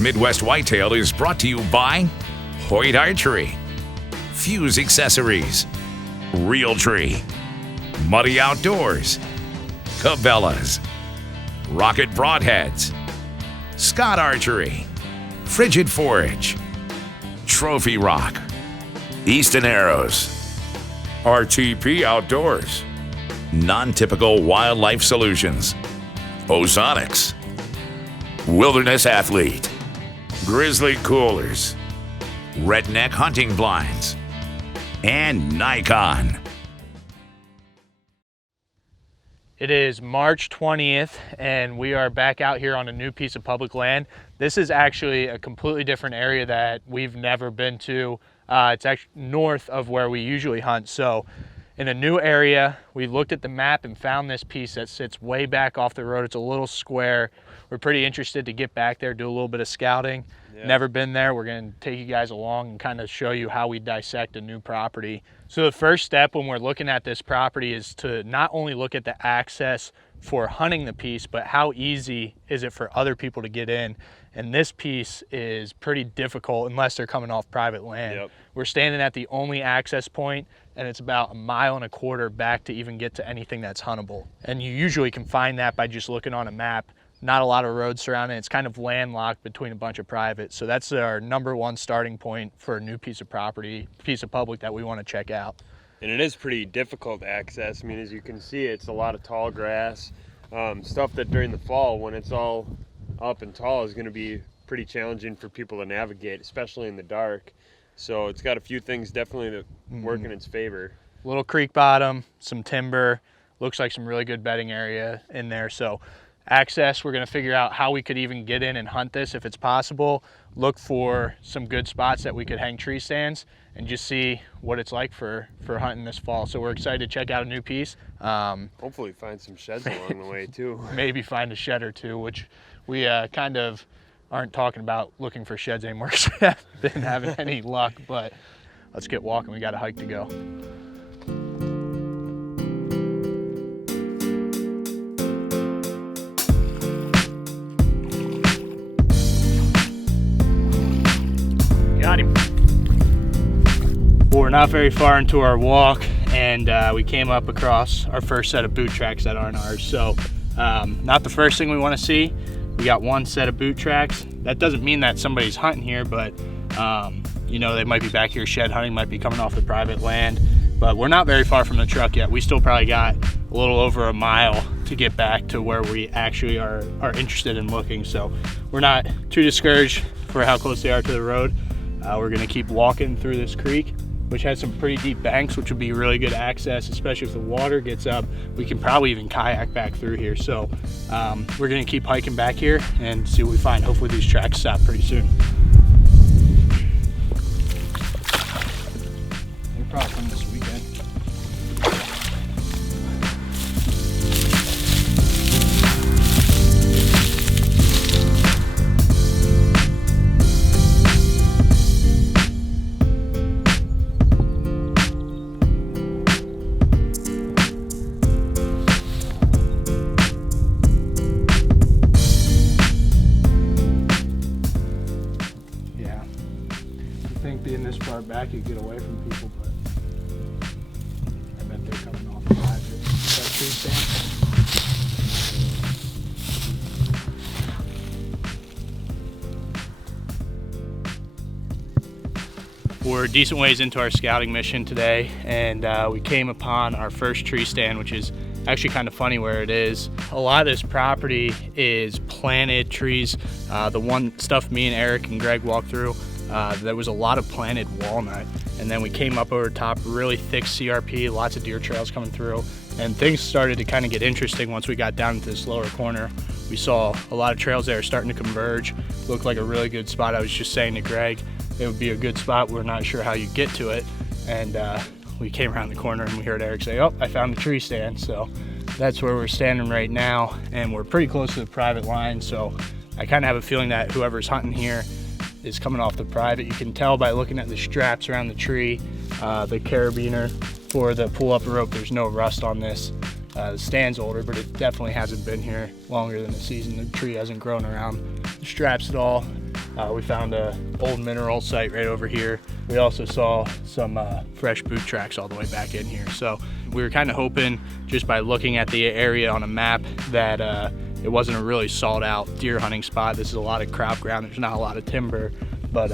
Midwest Whitetail is brought to you by Hoyt Archery, Fuse Accessories, Realtree, Muddy Outdoors, Cabela's, Rocket Broadheads, Scott Archery, Frigid Forage, Trophy Rock, Easton Arrows, RTP Outdoors, Non-Typical Wildlife Solutions, Ozonics, Wilderness Athlete, Grizzly Coolers, Redneck Hunting Blinds, and Nikon. It is March 20th and we are back out here on a new piece of public land. This is actually a completely different area that we've never been to. It's actually north of where we usually hunt. So in a new area, we looked at the map and found this piece that sits way back off the road. It's a little square. We're pretty interested to get back there, do a little bit of scouting. Yeah. Never been there. We're going to take you guys along and kind of show you how we dissect a new property. So the first step when we're looking at this property is to not only look at the access for hunting the piece, but how easy is it for other people to get in. And this piece is pretty difficult unless they're coming off private land. Yep. We're standing at the only access point, and it's about 1.25 miles back to even get to anything that's huntable. And you usually can find that by just looking on a map. Not a lot of roads surrounding it. It's kind of landlocked between a bunch of private. So that's our #1 starting point for a new piece of property, piece of public that we want to check out. And it is pretty difficult to access. I mean, as you can see, it's a lot of tall grass, stuff that during the fall, when it's all up and tall, is going to be pretty challenging for people to navigate, especially in the dark. So it's got a few things definitely that work in its favor. Little creek bottom, some timber, looks like some really good bedding area in there. So access, we're going to figure out how we could even get in and hunt this if it's possible. Look for some good spots that we could hang tree stands and just see what it's like for hunting this fall. So we're excited to check out a new piece. Hopefully find some sheds along the way too. Maybe find a shed or two, which we kind of aren't talking about looking for sheds anymore because we haven't been having any luck, but let's get walking. We got a hike to go. Got him. Well, we're not very far into our walk, and we came up across our first set of boot tracks that aren't ours. So not the first thing we want to see. We got one set of boot tracks. That doesn't mean that somebody's hunting here, but you know, they might be back here shed hunting, might be coming off the private land, but we're not very far from the truck yet. We still probably got a little over 1 mile to get back to where we actually are interested in looking. So we're not too discouraged for how close they are to the road. We're gonna keep walking through this creek, which has some pretty deep banks, which would be really good access, especially if the water gets up. We can probably even kayak back through here. So we're gonna keep hiking back here and see what we find. Hopefully these tracks stop pretty soon. We'll probably come this weekend. Being this far back, you get away from people, but I bet they're coming off the that tree stand. We're a decent ways into our scouting mission today, and we came upon our first tree stand, which is actually kind of funny where it is. A lot of this property is planted trees. The one stuff me and Eric and Greg walked through, there was a lot of planted walnut, and then we came up over top, really thick CRP, lots of deer trails coming through, and things started to kind of get interesting once we got down into this lower corner. We saw a lot of trails there starting to converge. Looked like a really good spot. I was just saying to Greg, it would be a good spot. We're not sure how you get to it, and we came around the corner and we heard Eric say, "Oh, I found the tree stand." So that's where we're standing right now, and we're pretty close to the private line, so I kind of have a feeling that whoever's hunting here is coming off the private. You can tell by looking at the straps around the tree, the carabiner for the pull-up rope. There's no rust on this. The stand's older, but it definitely hasn't been here longer than a season. The tree hasn't grown around the straps at all. We found an old mineral site right over here. We also saw some fresh boot tracks all the way back in here. So we were kind of hoping, just by looking at the area on a map, that it wasn't a really sought out deer hunting spot. This is a lot of crop ground. There's not a lot of timber, but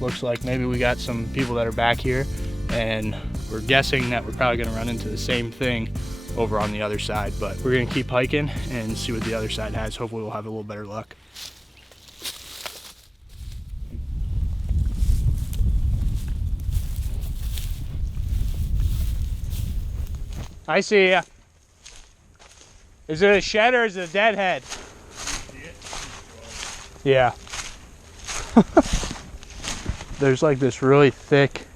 looks like maybe we got some people that are back here, and we're guessing that we're probably gonna run into the same thing over on the other side, but we're gonna keep hiking and see what the other side has. Hopefully we'll have a little better luck. I see ya. Is it a shed or is it a deadhead? Yeah. There's like this really thick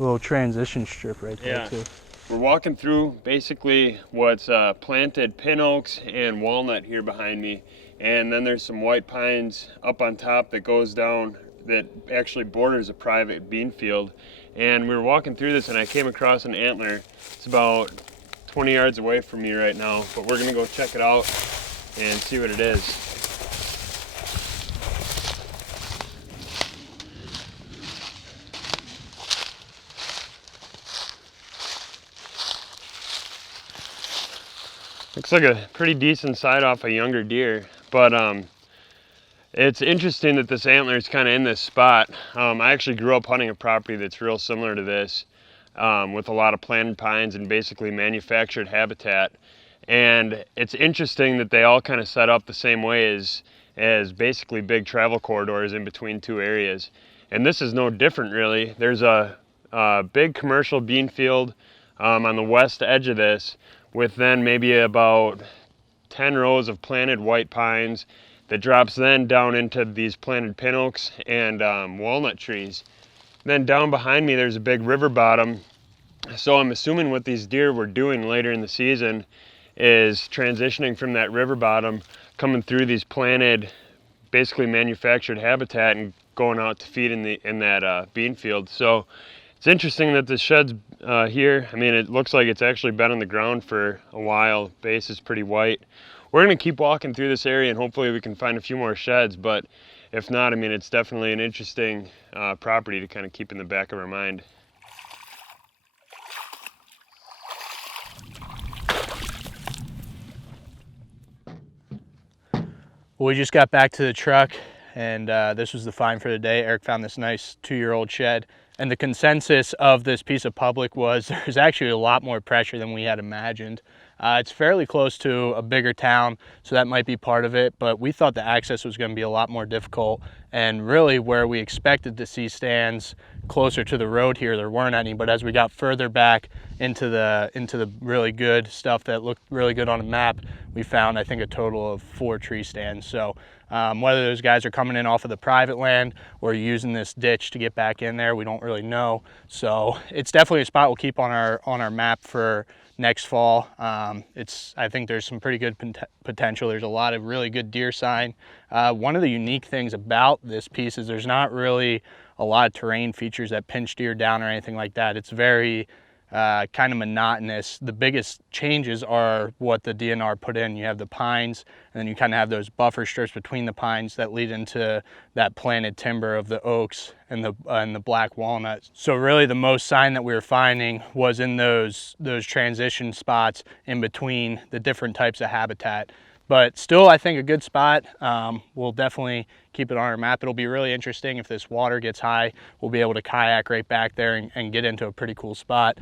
little transition strip right there too. We're walking through basically what's planted pin oaks and walnut here behind me, and then there's some white pines up on top that goes down, that actually borders a private bean field. And we were walking through this and I came across an antler. It's about 20 yards away from me right now, but we're gonna go check it out and see what it is. Looks like a pretty decent side off a younger deer, but it's interesting that this antler is kind of in this spot. I actually grew up hunting a property that's real similar to this, with a lot of planted pines and basically manufactured habitat. And it's interesting that they all kind of set up the same way as basically big travel corridors in between two areas. And this is no different really. There's a big commercial bean field on the west edge of this, with then maybe about 10 rows of planted white pines that drops then down into these planted pin oaks and walnut trees. Then down behind me there's a big river bottom. So I'm assuming what these deer were doing later in the season is transitioning from that river bottom, coming through these planted, basically manufactured habitat and going out to feed in that bean field. So it's interesting that the shed's here. I mean, it looks like it's actually been on the ground for a while. Base is pretty white. We're gonna keep walking through this area and hopefully we can find a few more sheds, but if not, I mean, it's definitely an interesting property to kind of keep in the back of our mind. Well, we just got back to the truck and this was the find for the day. Eric found this nice 2-year-old shed, and the consensus of this piece of public was there's actually a lot more pressure than we had imagined. It's fairly close to a bigger town, so that might be part of it, but we thought the access was going to be a lot more difficult, and really where we expected to see stands closer to the road here, there weren't any. But as we got further back into the really good stuff that looked really good on a map, we found, I think, a total of 4 tree stands. So whether those guys are coming in off of the private land or using this ditch to get back in there, we don't really know. So it's definitely a spot we'll keep on our map for next fall. I think there's some pretty good potential. There's a lot of really good deer sign. One of the unique things about this piece is there's not really a lot of terrain features that pinch deer down or anything like that. It's very kind of monotonous. The biggest changes are what the DNR put in. You have the pines, and then you kind of have those buffer strips between the pines that lead into that planted timber of the oaks and the black walnuts. So really the most sign that we were finding was in those transition spots in between the different types of habitat. But still, I think a good spot. We'll definitely keep it on our map. It'll be really interesting if this water gets high. We'll be able to kayak right back there and get into a pretty cool spot.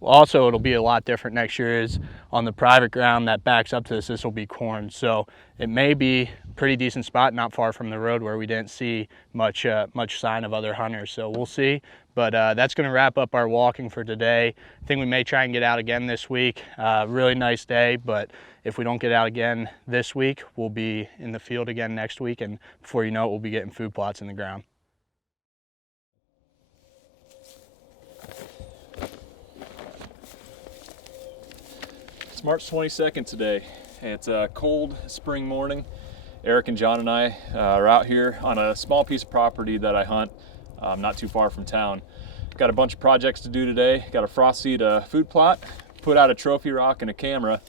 Also, it'll be a lot different next year is on the private ground that backs up to this. This will be corn. So it may be a pretty decent spot, not far from the road where we didn't see much sign of other hunters. So we'll see. But that's going to wrap up our walking for today. I think we may try and get out again this week. Really nice day, but if we don't get out again this week, we'll be in the field again next week, and before you know it, we'll be getting food plots in the ground. It's March 22nd today. It's a cold spring morning. Eric and John and I are out here on a small piece of property that I hunt not too far from town. Got a bunch of projects to do today. Got to frost seed a food plot, put out a trophy rock and a camera,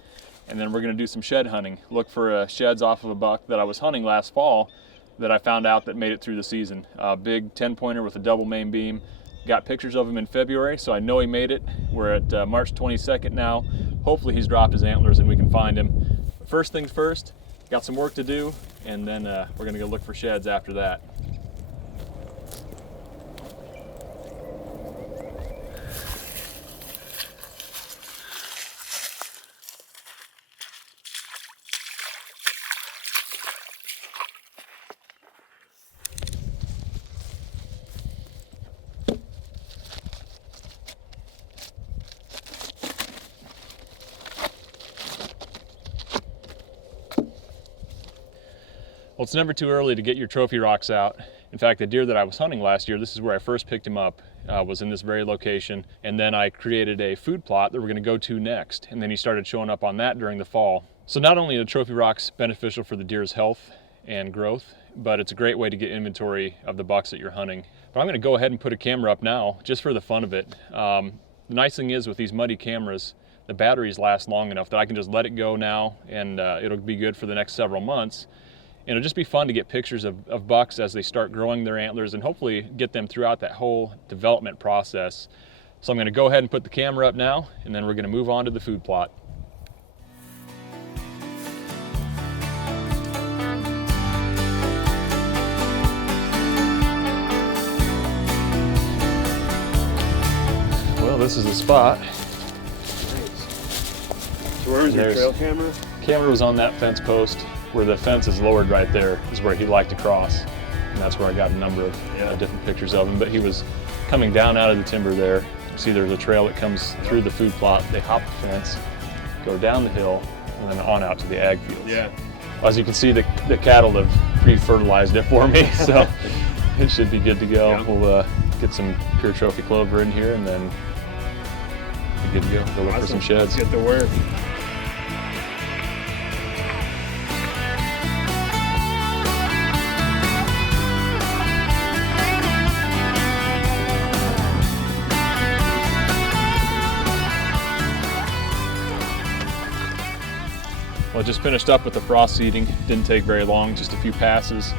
and then we're going to do some shed hunting. Look for sheds off of a buck that I was hunting last fall that I found out that made it through the season. A big 10-pointer with a double main beam. Got pictures of him in February, so I know he made it. We're at March 22nd now. Hopefully he's dropped his antlers and we can find him. But first things first, got some work to do, and then we're gonna go look for sheds after that. Well, it's never too early to get your trophy rocks out. In fact, the deer that I was hunting last year, this is where I first picked him up, was in this very location. And then I created a food plot that we're gonna go to next. And then he started showing up on that during the fall. So not only are trophy rocks beneficial for the deer's health and growth, but it's a great way to get inventory of the bucks that you're hunting. But I'm gonna go ahead and put a camera up now, just for the fun of it. The nice thing is with these muddy cameras, the batteries last long enough that I can just let it go now, and it'll be good for the next several months. And it'll just be fun to get pictures of bucks as they start growing their antlers, and hopefully get them throughout that whole development process. So I'm gonna go ahead and put the camera up now, and then we're gonna move on to the food plot. Well, this is the spot. Nice. So where was your trail camera? Camera was on that fence post. Where the fence is lowered right there is where he liked to cross. And that's where I got a number of different pictures of him. But he was coming down out of the timber there. See, there's a trail that comes through the food plot. They hop the fence, go down the hill, and then on out to the ag fields. Yeah. As you can see, the cattle have pre-fertilized it for me, so it should be good to go. Yeah. We'll get some pure trophy clover in here, and then be good to go. Go look for some sheds. Let's get to work. Well, I just finished up with the frost seeding. Didn't take very long, just a few passes.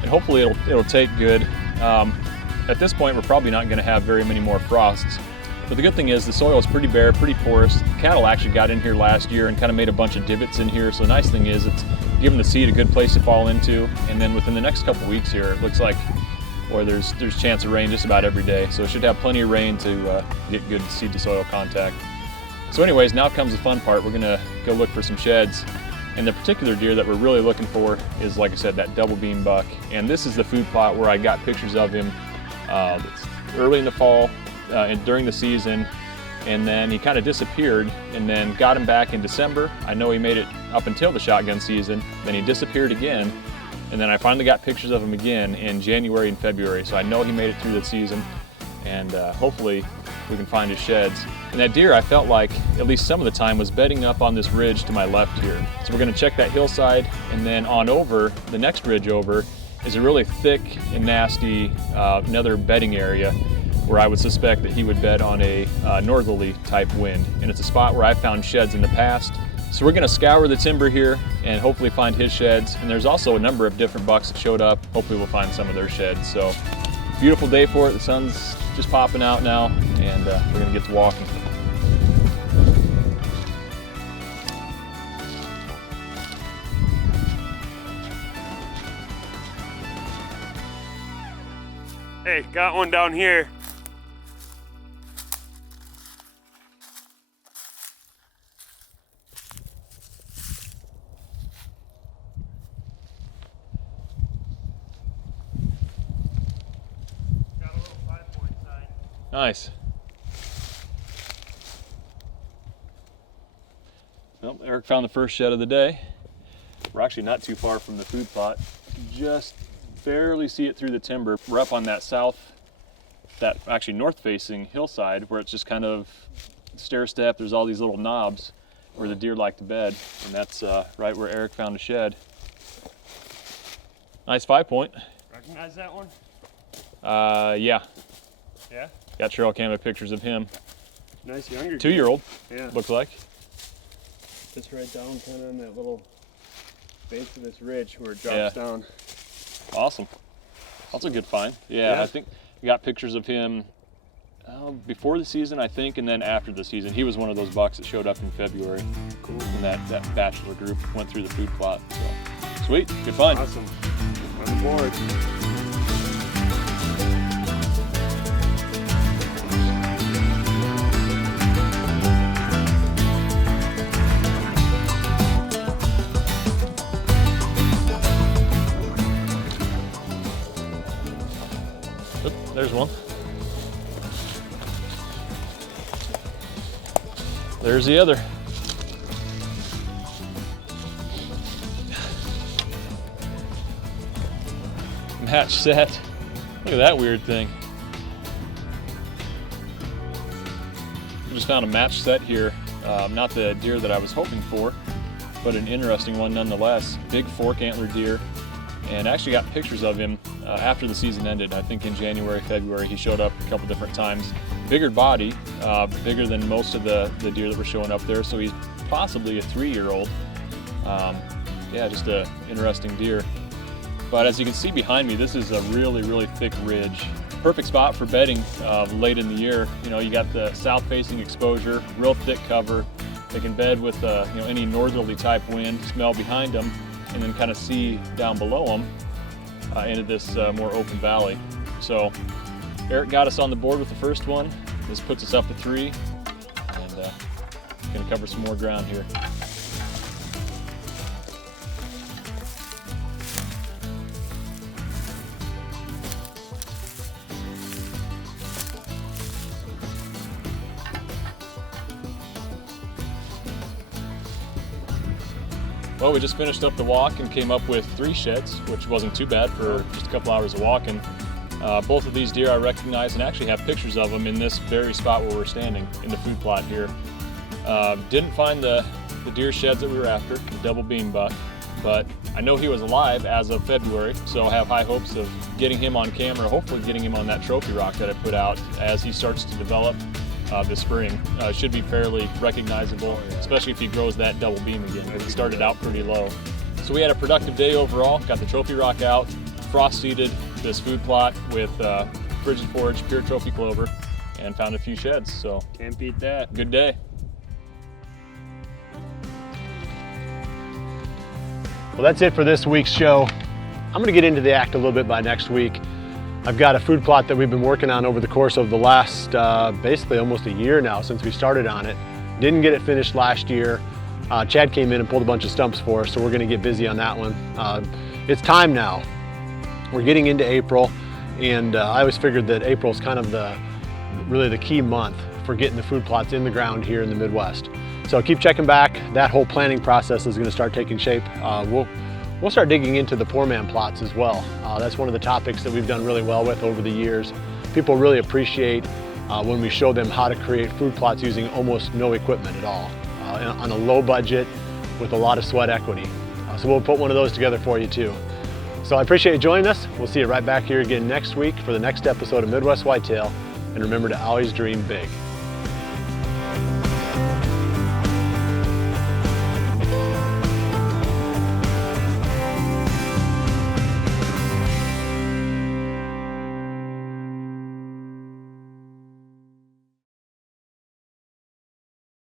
And hopefully it'll take good. At this point, we're probably not gonna have very many more frosts. But the good thing is the soil is pretty bare, pretty porous. The cattle actually got in here last year and kind of made a bunch of divots in here. So the nice thing is it's giving the seed a good place to fall into. And then within the next couple weeks here, it looks like, or there's chance of rain just about every day. So it should have plenty of rain to get good seed to soil contact. So anyways, now comes the fun part. We're gonna go look for some sheds. And the particular deer that we're really looking for is, like I said, that double beam buck. And this is the food plot where I got pictures of him early in the fall and during the season. And then he kind of disappeared, and then got him back in December. I know he made it up until the shotgun season. Then he disappeared again. And then I finally got pictures of him again in January and February. So I know he made it through the season, and hopefully we can find his sheds. And that deer, I felt like, at least some of the time, was bedding up on this ridge to my left here. So we're gonna check that hillside, and then on over, the next ridge over, is a really thick and nasty, another bedding area where I would suspect that he would bed on a northerly type wind. And it's a spot where I've found sheds in the past. So we're gonna scour the timber here and hopefully find his sheds. And there's also a number of different bucks that showed up. Hopefully we'll find some of their sheds. So beautiful day for it. The sun's just popping out now, and we're gonna get to walking. Hey, got one down here. Got a little 5-point sign. Nice. Well, Eric found the first shed of the day. We're actually not too far from the food plot. Just barely see it through the timber. We're up on that actually north-facing hillside where it's just kind of stair step. There's all these little knobs where the deer like to bed, and that's right where Eric found a shed. Nice 5-point. Recognize that one? Yeah. Yeah? Got trail camera pictures of him. Nice younger 2-year-old, Yeah. looks like. Just right down kind of on that little base of this ridge where it drops down. Awesome. That's a good find. Yeah, I think we got pictures of him before the season, I think, and then after the season. He was one of those bucks that showed up in February. Cool. And that bachelor group went through the food plot. So sweet, good find. Awesome. On the board. There's one. There's the other. Match set. Look at that weird thing. I just found a match set here. Not the deer that I was hoping for, but an interesting one nonetheless. Big fork antler deer, and I actually got pictures of him after the season ended. I think in January, February, he showed up a couple different times. Bigger body, bigger than most of the deer that were showing up there, so he's possibly a 3-year-old. Yeah, just a interesting deer. But as you can see behind me, this is a really, really thick ridge. Perfect spot for bedding late in the year. You know, you got the south-facing exposure, real thick cover. They can bed with you know, any northerly type wind, smell behind them, and then kind of see down below them into this more open valley. So Eric got us on the board with the first one. This puts us up to 3, and gonna cover some more ground here. Well, we just finished up the walk and came up with 3 sheds, which wasn't too bad for just a couple hours of walking. Both of these deer I recognize and actually have pictures of them in this very spot where we're standing in the food plot here. Didn't find the deer sheds that we were after, the double beam buck, but I know he was alive as of February, so I have high hopes of getting him on camera, hopefully getting him on that trophy rock that I put out as he starts to develop this spring. Should be fairly recognizable, especially if he grows that double beam again. He started out pretty low. So we had a productive day overall, got the trophy rock out, frost seeded this food plot with frigid forage, pure trophy clover, and found a few sheds, so. Can't beat that. Good day. Well, that's it for this week's show. I'm gonna get into the act a little bit by next week. I've got a food plot that we've been working on over the course of the last, basically almost a year now since we started on it. Didn't get it finished last year. Chad came in and pulled a bunch of stumps for us, so we're gonna get busy on that one. It's time now. We're getting into April, and I always figured that April's kind of really the key month for getting the food plots in the ground here in the Midwest. So keep checking back. That whole planning process is gonna start taking shape. We'll start digging into the poor man plots as well. That's one of the topics that we've done really well with over the years. People really appreciate when we show them how to create food plots using almost no equipment at all, on a low budget with a lot of sweat equity. So we'll put one of those together for you too. So I appreciate you joining us. We'll see you right back here again next week for the next episode of Midwest Whitetail. And remember to always dream big.